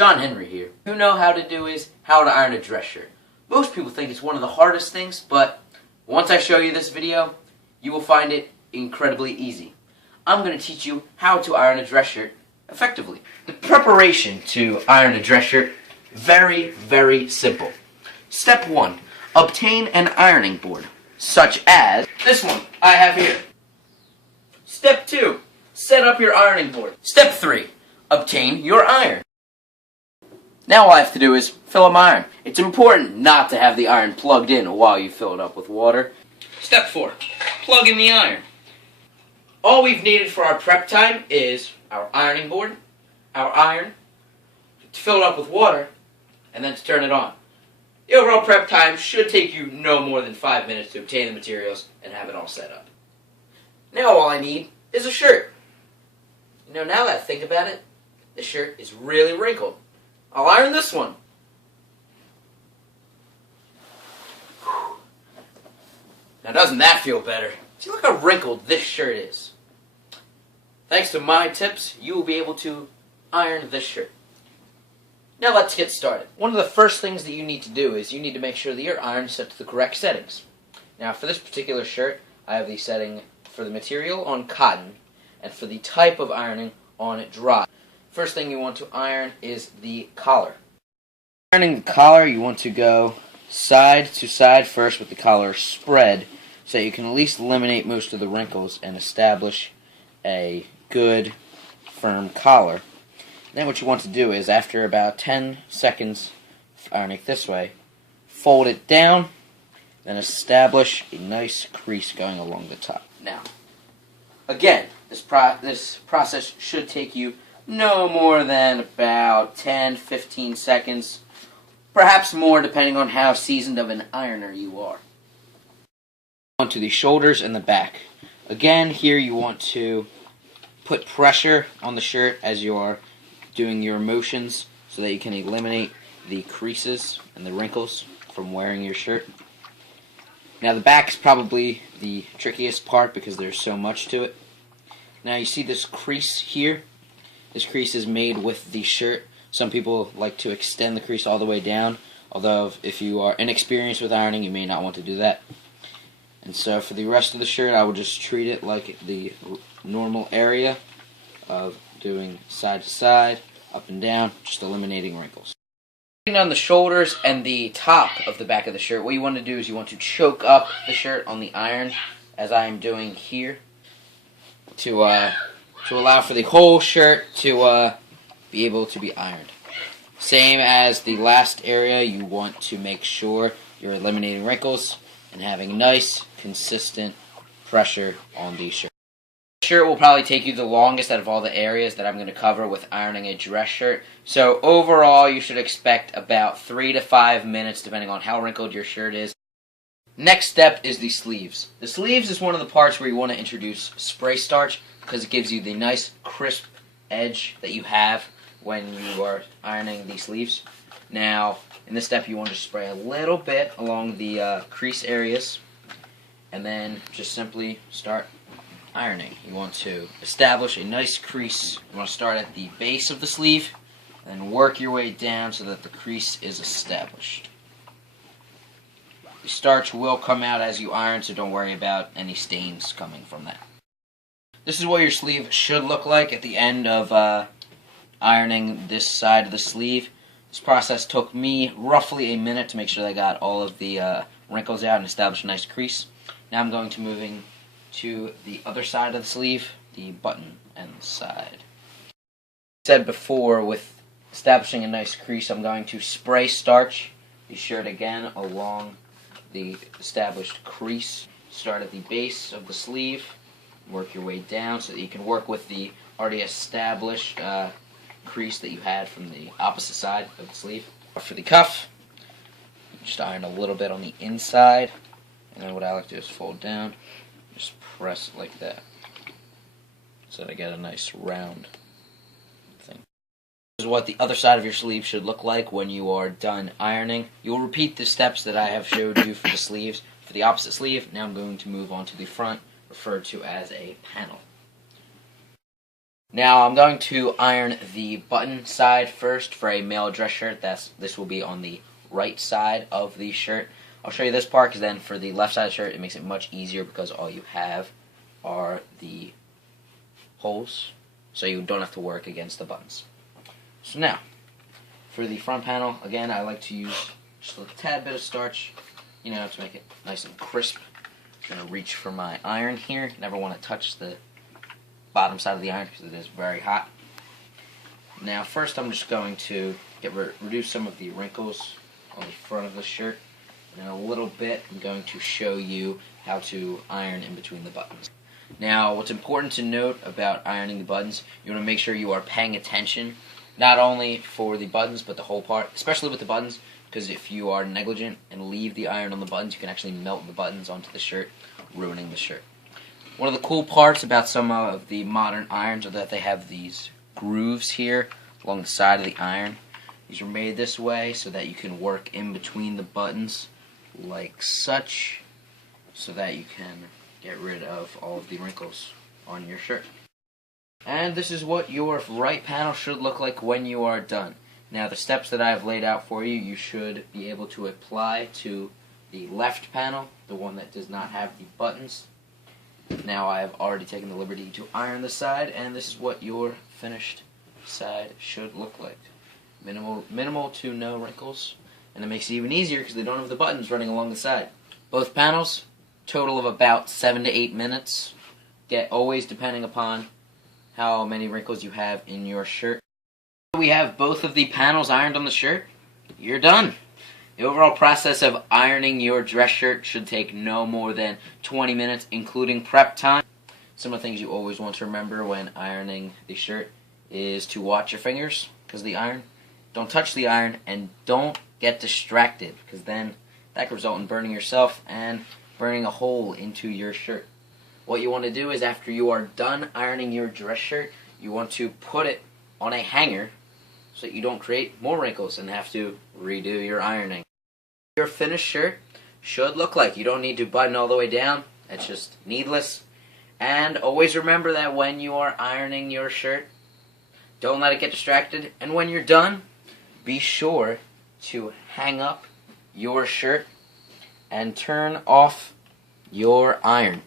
John Henry here. You know how to do is how to iron a dress shirt. Most people think it's one of the hardest things, but once I show you this video, you will find it incredibly easy. I'm going to teach you how to iron a dress shirt effectively. The preparation to iron a dress shirt, very, very simple. Step 1, obtain an ironing board, such as this one I have here. Step 2, set up your ironing board. Step 3, obtain your iron. Now all I have to do is fill up my iron. It's important not to have the iron plugged in while you fill it up with water. Step 4, plug in the iron. All we've needed for our prep time is our ironing board, our iron, to fill it up with water, and then to turn it on. The overall prep time should take you no more than 5 minutes to obtain the materials and have it all set up. Now all I need is a shirt. Now that I think about it, this shirt is really wrinkled. I'll iron this one. Now doesn't that feel better? See, look how wrinkled this shirt is. Thanks to my tips, you will be able to iron this shirt. Now let's get started. One of the first things that you need to do is you need to make sure that your iron is set to the correct settings. Now for this particular shirt, I have the setting for the material on cotton and for the type of ironing on dry. First thing you want to iron is the collar. Ironing the collar, you want to go side to side first with the collar spread so that you can at least eliminate most of the wrinkles and establish a good firm collar. Then what you want to do is after about 10 seconds of ironing it this way, fold it down, then establish a nice crease going along the top. Now, again, this process should take you no more than about 10-15 seconds, perhaps more depending on how seasoned of an ironer you are. Onto the shoulders and the back. Again, here you want to put pressure on the shirt as you are doing your motions so that you can eliminate the creases and the wrinkles from wearing your shirt. Now the back is probably the trickiest part because there's so much to it. Now you see this crease here? This crease is made with the shirt. Some people like to extend the crease all the way down, although if you are inexperienced with ironing, you may not want to do that. And so for the rest of the shirt, I will just treat it like the normal area of doing side to side, up and down, just eliminating wrinkles. On the shoulders and the top of the back of the shirt, what you want to do is you want to choke up the shirt on the iron, as I am doing here, to allow for the whole shirt to be able to be ironed. Same as the last area, you want to make sure you're eliminating wrinkles and having nice, consistent pressure on the shirt. The shirt will probably take you the longest out of all the areas that I'm going to cover with ironing a dress shirt. So overall, you should expect about 3 to 5 minutes depending on how wrinkled your shirt is. Next step is the sleeves. The sleeves is one of the parts where you want to introduce spray starch because it gives you the nice crisp edge that you have when you are ironing the sleeves. Now, in this step you want to spray a little bit along the crease areas and then just simply start ironing. You want to establish a nice crease. You want to start at the base of the sleeve and work your way down so that the crease is established. The starch will come out as you iron, so don't worry about any stains coming from that. This is what your sleeve should look like at the end of ironing this side of the sleeve. This process took me roughly a minute to make sure that I got all of the wrinkles out and established a nice crease. Now I'm going to moving to the other side of the sleeve, the button end side. Said before, with establishing a nice crease, I'm going to spray starch the shirt again along the established crease. Start at the base of the sleeve, work your way down so that you can work with the already established crease that you had from the opposite side of the sleeve. For the cuff, just iron a little bit on the inside, and then what I like to do is fold down, just press it like that so that I get a nice round thing. This is what the other side of your sleeve should look like when you are done ironing. You'll repeat the steps that I have showed you for the sleeves. For the opposite sleeve, now I'm going to move on to the front, referred to as a panel. Now I'm going to iron the button side first for a male dress shirt. This will be on the right side of the shirt. I'll show you this part because then for the left side of the shirt it makes it much easier because all you have are the holes, so you don't have to work against the buttons. So now, for the front panel, again I like to use just a tad bit of starch, to make it nice and crisp. I'm going to reach for my iron here. Never want to touch the bottom side of the iron because it is very hot. Now first I'm just going to reduce some of the wrinkles on the front of the shirt. And in a little bit I'm going to show you how to iron in between the buttons. Now what's important to note about ironing the buttons, you want to make sure you are paying attention not only for the buttons but the whole part, especially with the buttons, because if you are negligent and leave the iron on the buttons you can actually melt the buttons onto the shirt, ruining the shirt. One of the cool parts about some of the modern irons are that they have these grooves here along the side of the iron. These are made this way so that you can work in between the buttons like such, so that you can get rid of all of the wrinkles on your shirt. And this is what your right panel should look like when you are done. Now the steps that I have laid out for you, you should be able to apply to the left panel, the one that does not have the buttons. Now I have already taken the liberty to iron the side, and this is what your finished side should look like. Minimal to no wrinkles, and it makes it even easier because they don't have the buttons running along the side. Both panels, total of about 7 to 8 minutes, always depending upon how many wrinkles you have in your shirt. We have both of the panels ironed on the shirt. You're done. The overall process of ironing your dress shirt should take no more than 20 minutes, including prep time. Some of the things you always want to remember when ironing the shirt is to watch your fingers, because the iron. Don't touch the iron, and don't get distracted, because then that could result in burning yourself and burning a hole into your shirt. What you want to do is, after you are done ironing your dress shirt, you want to put it on a hanger so that you don't create more wrinkles and have to redo your ironing. Your finished shirt should look like. You don't need to button all the way down. That's just needless. And always remember that when you are ironing your shirt, don't let it get distracted. And when you're done, be sure to hang up your shirt and turn off your iron.